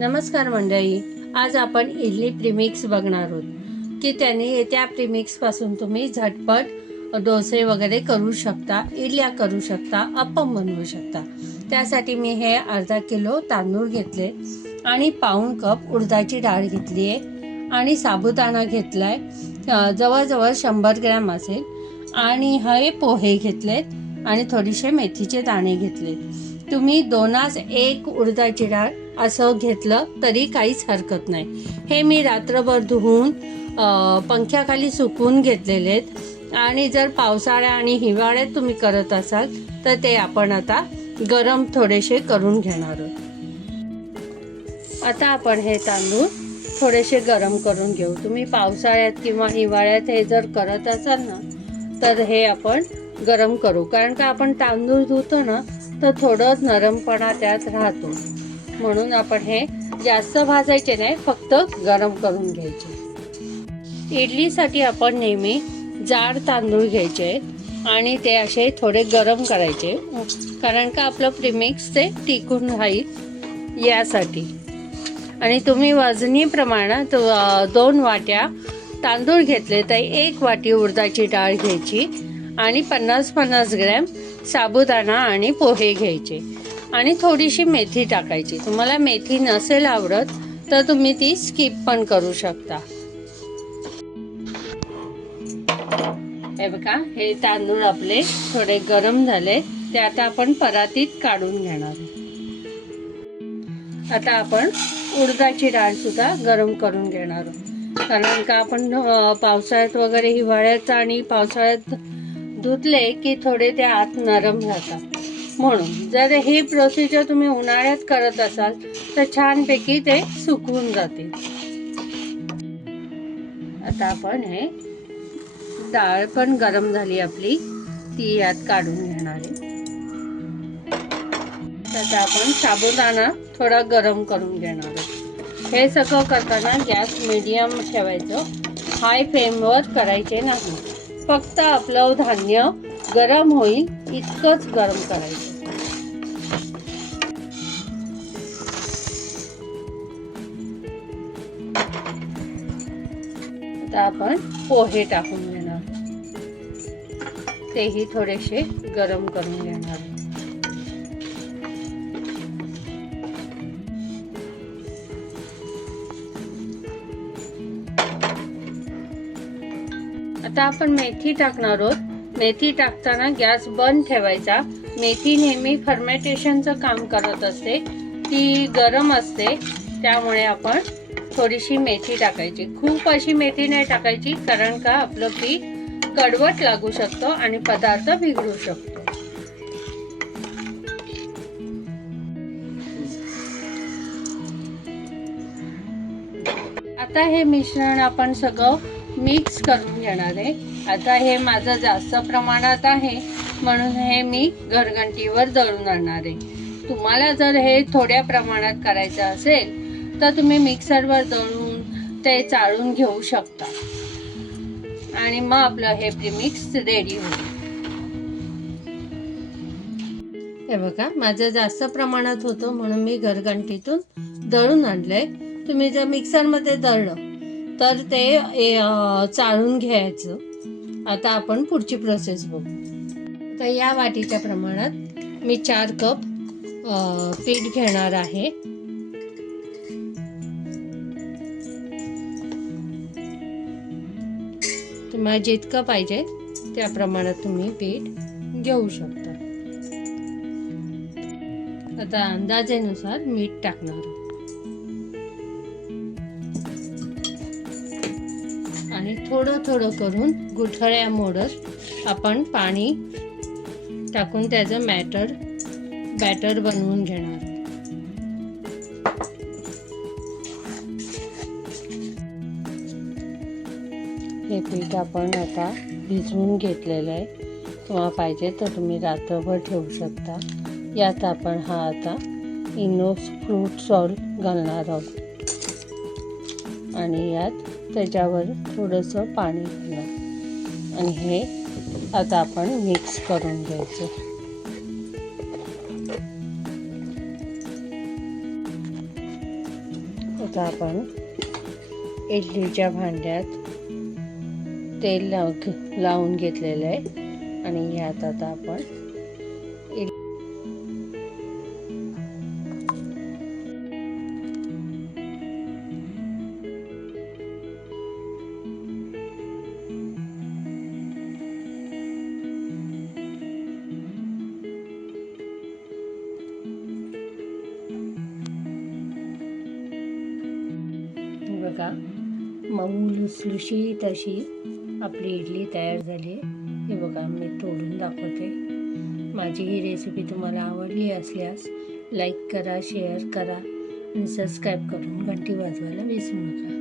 नमस्कार मंडळी, आज आपण इडली प्रीमिक्स बघणार आहोत की त्याने त्या प्रीमिक्सपासून तुम्ही झटपट डोसे वगैरे करू शकता, इडल्या करू शकता, अप्पम बनवू शकता। त्यासाठी मी हे अर्धा किलो तांदूळ घेतले आणि पाऊण कप उडदाची डाळ घेतली आहे आणि साबुदाणा घेतला आहे, जवळजवळ 100 ग्रॅम असेल, आणि हे पोहे घेतलेत आणि थोडेसे मेथीचे दाणे घेतले। तुम्ही 2:1 उडदाची डाळ असं घेतलं तरी काहीच हरकत नाही। हे मी रात्रभर धुवून पंख्याखाली सुकवून घेतलेले आहेत आणि जर पावसाळ्या आणि हिवाळ्यात तुम्ही करत असाल तर ते आपण आता गरम थोडेसे करून घेणार आहोत। आता आपण हे तांदूळ थोडेसे गरम करून घेऊ। तुम्ही पावसाळ्यात किंवा हिवाळ्यात हे जर करत असाल ना तर हे आपण गरम करू, कारण का आपण तांदूळ धुतो ना तर थोडं नरमपणा त्यात राहतो, म्हणून आपण हे जास्त भाजायचे नाही, फक्त गरम करून घ्यायचे। इडलीसाठी आपण नेहमी जाड तांदूळ घ्यायचे आणि ते असे थोडे गरम करायचे, कारण का आपलं प्रीमिक्स ते टिकून राहील यासाठी। आणि तुम्ही वजनी प्रमाणात 2 वाट्या तांदूळ घेतले तर 1 वाटी उडदाची डाळ घ्यायची आणि 50-50 ग्रॅम साबुदाणा आणि पोहे घ्यायचे आणि थोडीशी मेथी टाकायची। तुम्हाला मेथी नसेल आवडत तर तुम्ही ती स्किप पण करू शकता। हे बघा, हे तांदूळ आपले थोडे गरम झाले, ते आता आपण परातीत काढून घेणार। आता आपण उडदाची डाळ सुद्धा गरम करून घेणार, कारण का आपण पावसाळ्यात वगैरे हिवाळ्यात आणि पावसाळ्यात धुतले की थोडे ते आत नरम राहतात, म्हणून जर ही प्रोसिजर तुम्ही उन्हाळ्यात करत असाल तर छानपैकी ते सुकवून जाते। आता आपण हे डाळ पण गरम झाली आपली, ती यात काढून घेणार आहे। आता आपण साबुदाणा थोडा गरम करून घेणार आहोत। हे सगळं करताना गॅस मीडियम ठेवायचं, हाय फ्लेमवर करायचे नाही, फक्त आपलं धान्य गरम होईल इतकंच गरम करायचं। आता आपण पोहे टाकून घेणार, तेही थोडेसे गरम करून घेणार। आता आपण मेथी टाकणार आहोत। मेथी टाकताना गॅस बंद ठेवायचा। मेथी नेहमी फर्मेंटेशनचं काम करत असते, ती गरम असते, त्यामुळे आपण थोडीशी मेथी टाकायची। खूप अशी मेथी नाही टाकायची, कारण का आपलं पीठ कडवट लागू शकतो आणि पदार्थ बिघडू शकतो। आता हे मिश्रण आपण सगळं मिक्स करून घेणार आहे। आता हे माझं जास्त प्रमाणात आहे, म्हणून हे मी घरघंटीवर दळून आणणार आहे। तुम्हाला जर हे थोड्या प्रमाणात करायचं असेल तर तुम्ही मिक्सरवर दळून ते चाळून घेऊ शकता आणि मग आपलं हे प्रीमिक्स रेडी होईल। हे बघा, माझं जास्त प्रमाणात होतं म्हणून मी घरघंटीतून दळून आणलंय। तुम्ही जर मिक्सरमध्ये दळलं तर ते चाळून घ्यायचं। आता आपण पुढची प्रोसेस बघू। तर या वाटीच्या प्रमाणात मी 4 कप पीठ घेणार आहे। तुम्हाला जितकं पाहिजे त्या प्रमाणात तुम्ही पीठ घेऊ शकता। आता अंदाजेनुसार मीठ टाकणार आणि थोडं थोडं करून गुठळ्या मोडत आपण पाणी टाकून त्याचं बॅटर बनवून घेणार। हे पीठ आपण आता भिजवून घेतलेलं आहे। तुम्हाला पाहिजे तर तुम्ही रात्रभर ठेवू शकता। यात आपण हा आता इनो फ्रूट सॉल्ट घालणार आहोत आणि यात त्याच्यावर थोडंसं पाणी घालणार आणि हे आता आपण मिक्स करून घ्यायचं। आता आपण इडलीच्या भांड्यात तेल लावून घेतलेलं आहे आणि ह्यात आता आपण बघा मऊ लुसलुशीत अशी आपली इडली तयार झाली आहे। हे बघा मी तोडून दाखवते। माझी ही रेसिपी तुम्हाला आवडली असल्यास लाईक करा, शेअर करा आणि सबस्क्राईब करून घंटी वाजवायला विसरू नका।